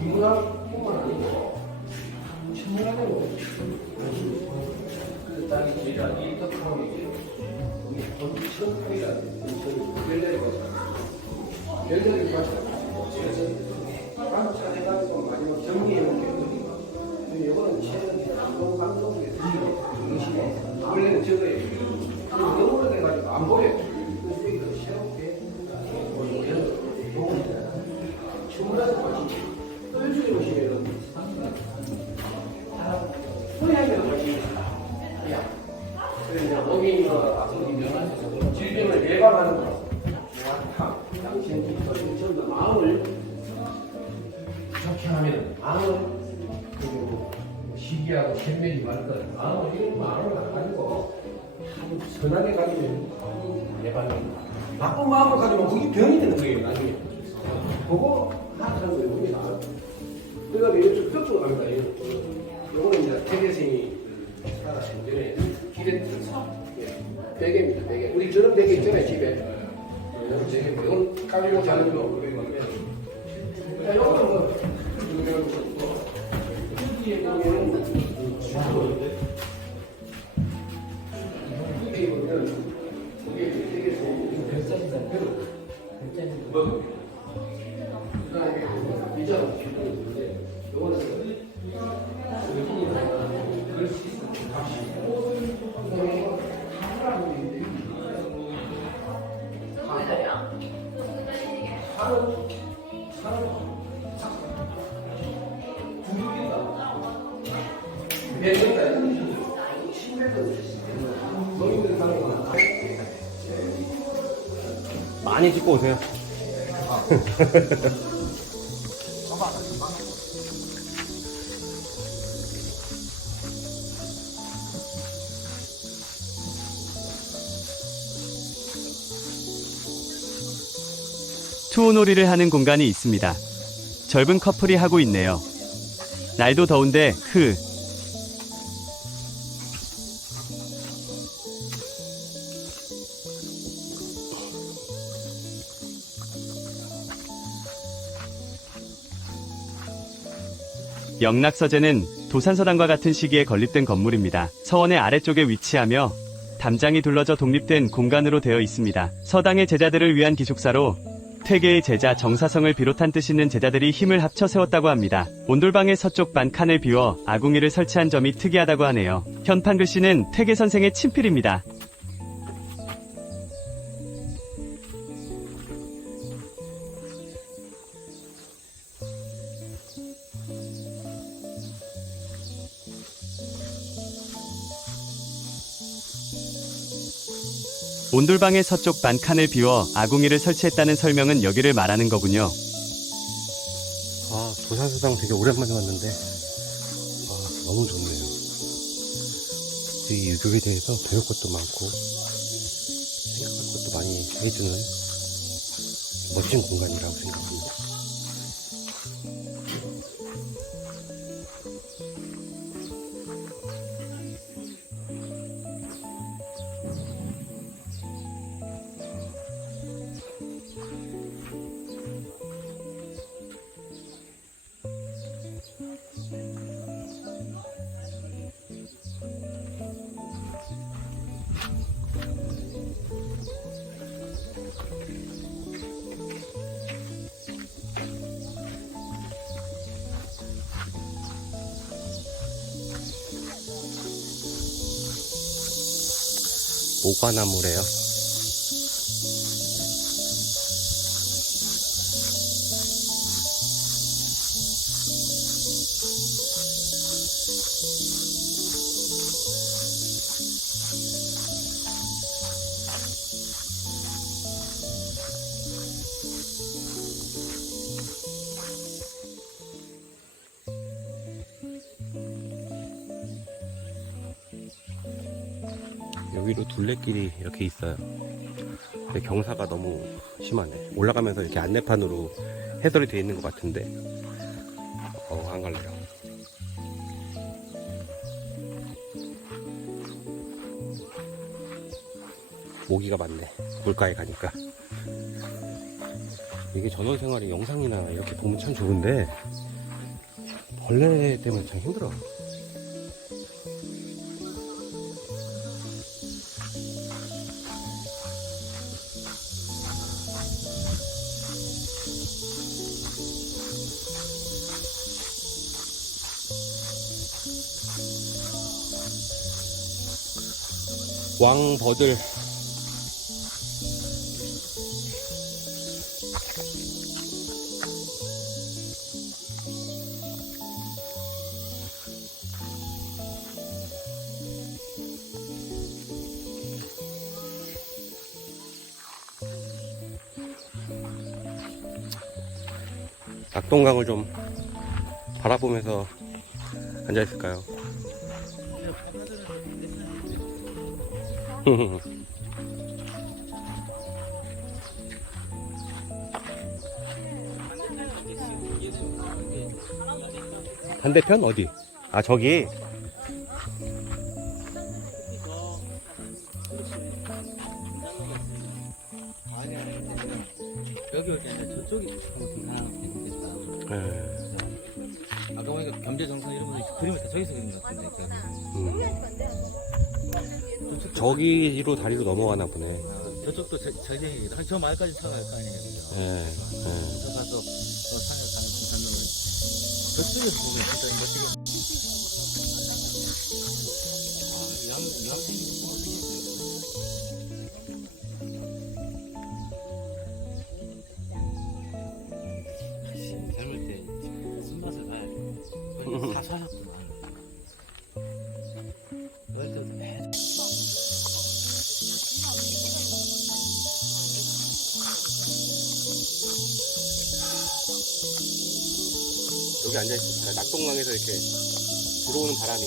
문화뿐만 아니고 천문학으로 그 딸이 지라 이덕하고 천문학이라는 열렬히 관찰해가지고 마지막 정리해놓은 게 이거는 최근 감독의 정신에 원래는 저거에 너무 오래돼가지고 안 보여요. 그래서 이거 새롭게 천문학을 같이 떨어지게 보시면은 소리하면 같이 그래서 이제 어민이가 질병을 예방하는 거 양sen기 전부 마음을 좋게 하면 마음을 그리고 시기하고 혈맥이 말든 마음을 이런 마음을 가지고 참 선하게 가지면 예방입니다. 나쁜 마음을 가지면 그게 병이 되는 거예요 나중에. 그거 하는 거예요 우리가. 그래서 이거 쭉 갑니다. 이거는 이제 태계생이 살아신 전에 기랬던 베개입니다. 베개. 우리 저런 베개 있잖아요 집에. 이건 가지고 자는 거. 자, 이거는 뭐 여기에 보면은 여기에 보면 이게 되게 별산이다. 별. 그다음에 이전 기둥인데 이거는 글씨 그다음에 사람인데 배경다. 신뢰도 노인들 사는 거 많이 찍고 오세요. 투호놀이를 하는 공간이 있습니다. 젊은 커플이 하고 있네요. 날도 더운데 영락서재는 도산서당과 같은 시기에 건립된 건물입니다. 서원의 아래쪽에 위치하며 담장이 둘러져 독립된 공간으로 되어 있습니다. 서당의 제자들을 위한 기숙사로 퇴계의 제자 정사성을 비롯한 뜻 있는 제자들이 힘을 합쳐 세웠다고 합니다. 온돌방의 서쪽 반 칸을 비워 아궁이를 설치한 점이 특이하다고 하네요. 현판 글씨는 퇴계 선생의 친필입니다. 온돌방의 서쪽 반 칸을 비워 아궁이를 설치했다는 설명은 여기를 말하는 거군요. 아, 도산서당 되게 오랜만에 왔는데, 너무 좋네요. 이 유교에 대해서 배울 것도 많고, 생각할 것도 많이 해주는 멋진 공간이라고 생각합니다. 모과나무래요. 여기로 둘레길이 이렇게 있어요. 근데 경사가 너무 심하네. 올라가면서 이렇게 안내판으로 해설이 되어 있는 것 같은데 안 갈래요. 모기가 많네, 물가에 가니까. 이게 전원생활이 영상이나 이렇게 보면 참 좋은데 벌레 때문에 참 힘들어. 왕버들. 낙동강을 좀 바라보면서 앉아있을까요? 반대편 어디? 아, 저기. 여기 올 때는 저쪽이 좀 괜찮겠다. 아까 보니까 경제정상 이런 거 그림을 다 저기서 그린 것 같은데. 저기로 다리로 넘어가나 보네. 저쪽도 저 마을까지 들어갈 거 아니에요. 저 가서 저 산에 가는 산로를 저쪽에서 보면 진짜 멋지게. 양생이 젊을 때 쓴맛을 봐야 돼. 다 살았구나. 어릴 때부터 매일 여기 앉아있으니까 낙동강에서 이렇게 들어오는 바람이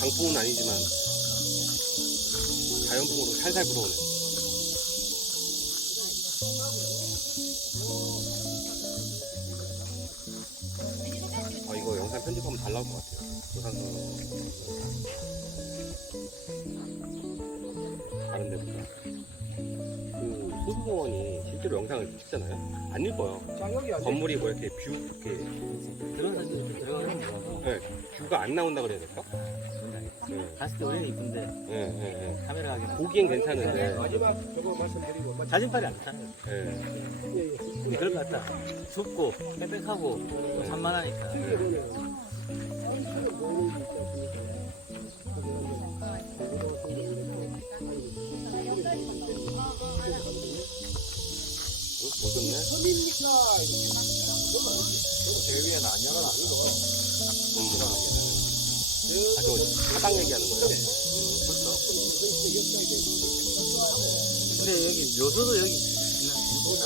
강풍은 아니지만 자연풍으로 살살 불어오네. 아, 이거 영상 편집하면 잘 나올 것 같아요. 도산서 다른 데보다. 그 소수공원이 실제로 영상을 찍잖아요. 안 예뻐요. 장력이 안 돼. 건물이 뭐 이렇게 뷰 이렇게 그런 사진 이렇게 들어가는 거라서 네, 뷰가 안 나온다 그래야 될까? 네, 봤을 때 원래는 이쁜데 네, 네. 카메라 하기는 보기엔 괜찮은데. 마지막 저거 말씀드리고 사진빨이 안 좋다는 거지. 네. 근데 그런 것 같다. 춥고 빽빽하고 또 산만하니까. 오셨네? 섬입니까? 제 위에는 안 열어놨어. 아, 저 사당 얘기하는 거예요? 벌써? 근데 여기 묘소도 여기 있나 보다.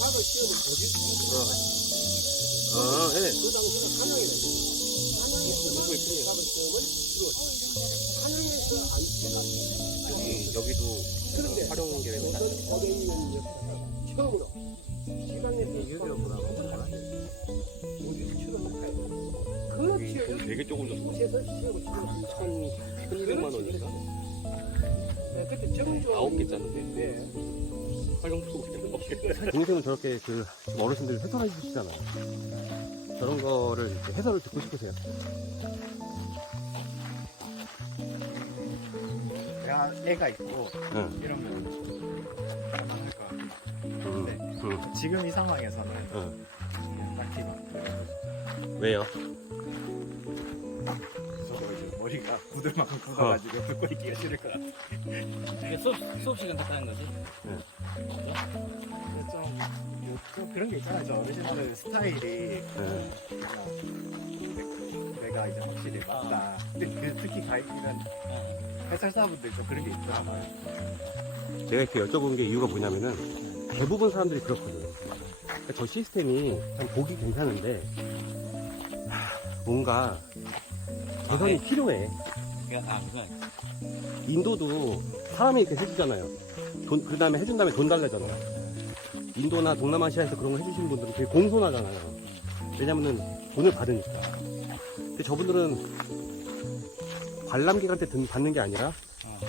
과거 시험을 보지 아, 예. 그 당시에 한양에 한양에서 과거 시험을 치렀어. 한양에서 안 치렀어. 여기도 그런데 활용 계획은 다 500년 역사가 처음으로 시간에서 유교로 보라고 어디서 치렀을까요? 그렇지. 되게 조금 줬어. 그래서 시험을 치렀어. 1,200만 원인가? 네, 그때 정조 9개 짰는데. 네. 활용도 없겠네. 동생은 저렇게 그 어르신들 해설해 주시잖아요. 저런 거를 이렇게 해설을 듣고 싶으세요? 내가 애가 있고 응. 이러면 할만할 것 같아. 응. 지금 이 상황에서는 응. 딱히 막 왜요? 저도 이제 머리가 굳을 만큼 굳어가지고 듣고 있기가 싫을 것 같아. 이게 수업 시간 같다는 거지? 근데 좀 그런 게 있잖아요. 저 어르신들 스타일이 네. 그냥 내가 이제 확실히 맞다. 근데 특히 이런 해설사분들 좀 그런 게 있더라고요. 제가 이렇게 여쭤본 게 이유가 뭐냐면은 대부분 사람들이 그렇거든요. 그러니까 저 시스템이 참 보기 괜찮은데 뭔가 개선이 필요해. 그건 인도도 사람이 이렇게 해주잖아요. 그 다음에 해준 다음에 돈 달래잖아요. 인도나 동남아시아에서 그런 거 해주시는 분들은 되게 공손하잖아요. 왜냐면은 돈을 받으니까. 근데 저분들은 관람객한테 받는 게 아니라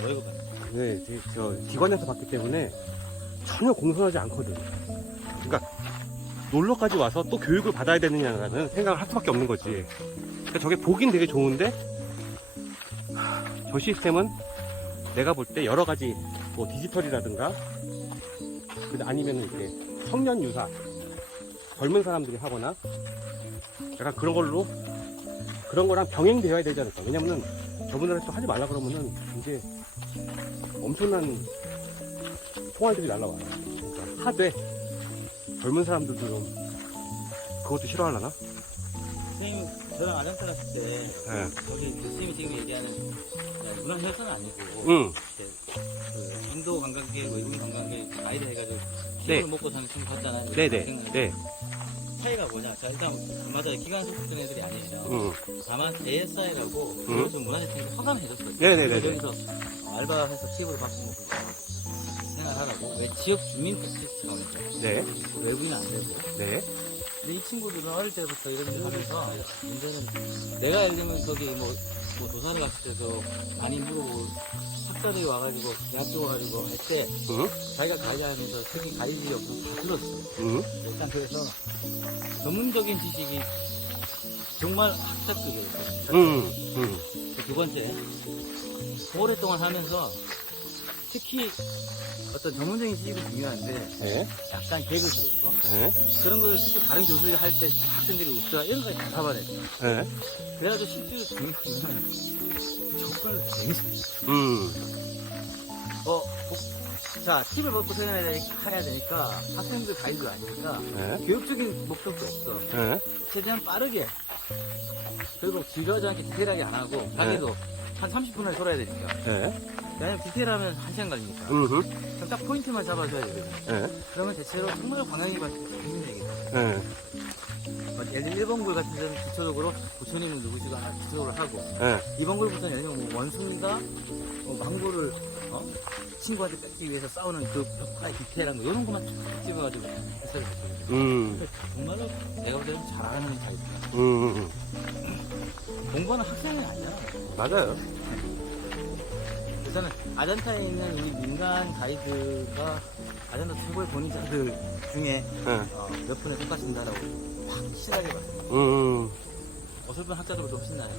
월급 받는 네, 저 기관에서 받기 때문에 전혀 공손하지 않거든. 그러니까 놀러까지 와서 또 교육을 받아야 되느냐라는 생각을 할 수밖에 없는 거지. 그러니까 저게 보긴 되게 좋은데 저 시스템은 내가 볼 때 여러 가지 뭐 디지털이라든가 아니면 이렇게 청년 유사 젊은 사람들이 하거나 약간 그런 거랑 병행되어야 되지 않을까. 왜냐면은 저분들한테 또 하지 말라 그러면은 이제 엄청난 총알들이 날라와요. 그러니까 하되 젊은 사람들도 좀 그것도 싫어하려나? 선생님 저랑 아점사 갔을 때 네. 거기 그 선생님이 지금 얘기하는 문화혈서는 아니고 응. 그 인도 관광객, 외국인 관광객 아이들 해가지고 네. 기름을 먹고 사는 친구 봤잖아요. 네네. 네. 차이가 뭐냐? 자, 일단 맞아요. 기관 소속된 애들이 아니에요. 응. 다만 ASI라고 응. 요즘 문화재청에서 허가를 해줬어요. 네네네네. 여기서 알바해서 팁을 받고 뭐 생활하라고. 왜 지역 주민 시스템에서 네. 외국인은 안 되고. 네. 근데 이 친구들은 어릴 때부터 이런 일을 하면서 문제는 내가 예를 들면 거기 뭐 도산을 갔을 때도 많이 물어보고 학자들이 와가지고 대학교 와가지고 할 때 응. 자기가 가이드 하면서 특히 가이드가 없어서 다 들었어. 응. 일단 그래서 전문적인 지식이 정말 학습적이었어요. 응. 응. 두 번째, 오랫동안 하면서 특히 어떤 전문적인 지식은 중요한데 네. 약간 개그스러운 거 네. 그런 거를 특히 다른 교수들이 할 때 학생들이 웃더라 이런 거까지 다 잡아냈어. 네. 그래가지고 실제로 재밌으면 접근을 재밌어. 자, 팁을 먹고 생활해야 되니까 학생들 가이드가 아니니까 네. 교육적인 목적도 없어. 네. 최대한 빠르게 그리고 지루하지 않게 디테일하게 안 하고 가기도 한 30분 안에 돌아야 되니까. 네. 왜냐면 디테일하면 1시간 걸리니까. 응. 그럼 딱 포인트만 잡아줘야 되거든. 네. 그러면 대체로 정말 관광객한테 재밌는 얘기다. 네. 예를 들어 1번 글 같은 데는 기초적으로 부처님을 누구시가 기초적으로 하고 예. 2번 글부터는 예를 들면 뭐 원숭이가 망고를 친구한테 뺏기 위해서 싸우는 그 벽화의 디테일한 거 이런 것만 쭉 찍어가지고 해설을 했거든요. 정말로 내가 볼 때는 잘하는 타입이야. 공부하는 학생이 아니야. 맞아요. 그래서는 아잔타에 있는 이 민간 가이드가 아잔타 최고의 권위자들 중에 몇 분에 속하신다라고 확실하게 봤어요. 어설픈 학자들보다 훨씬 나아요.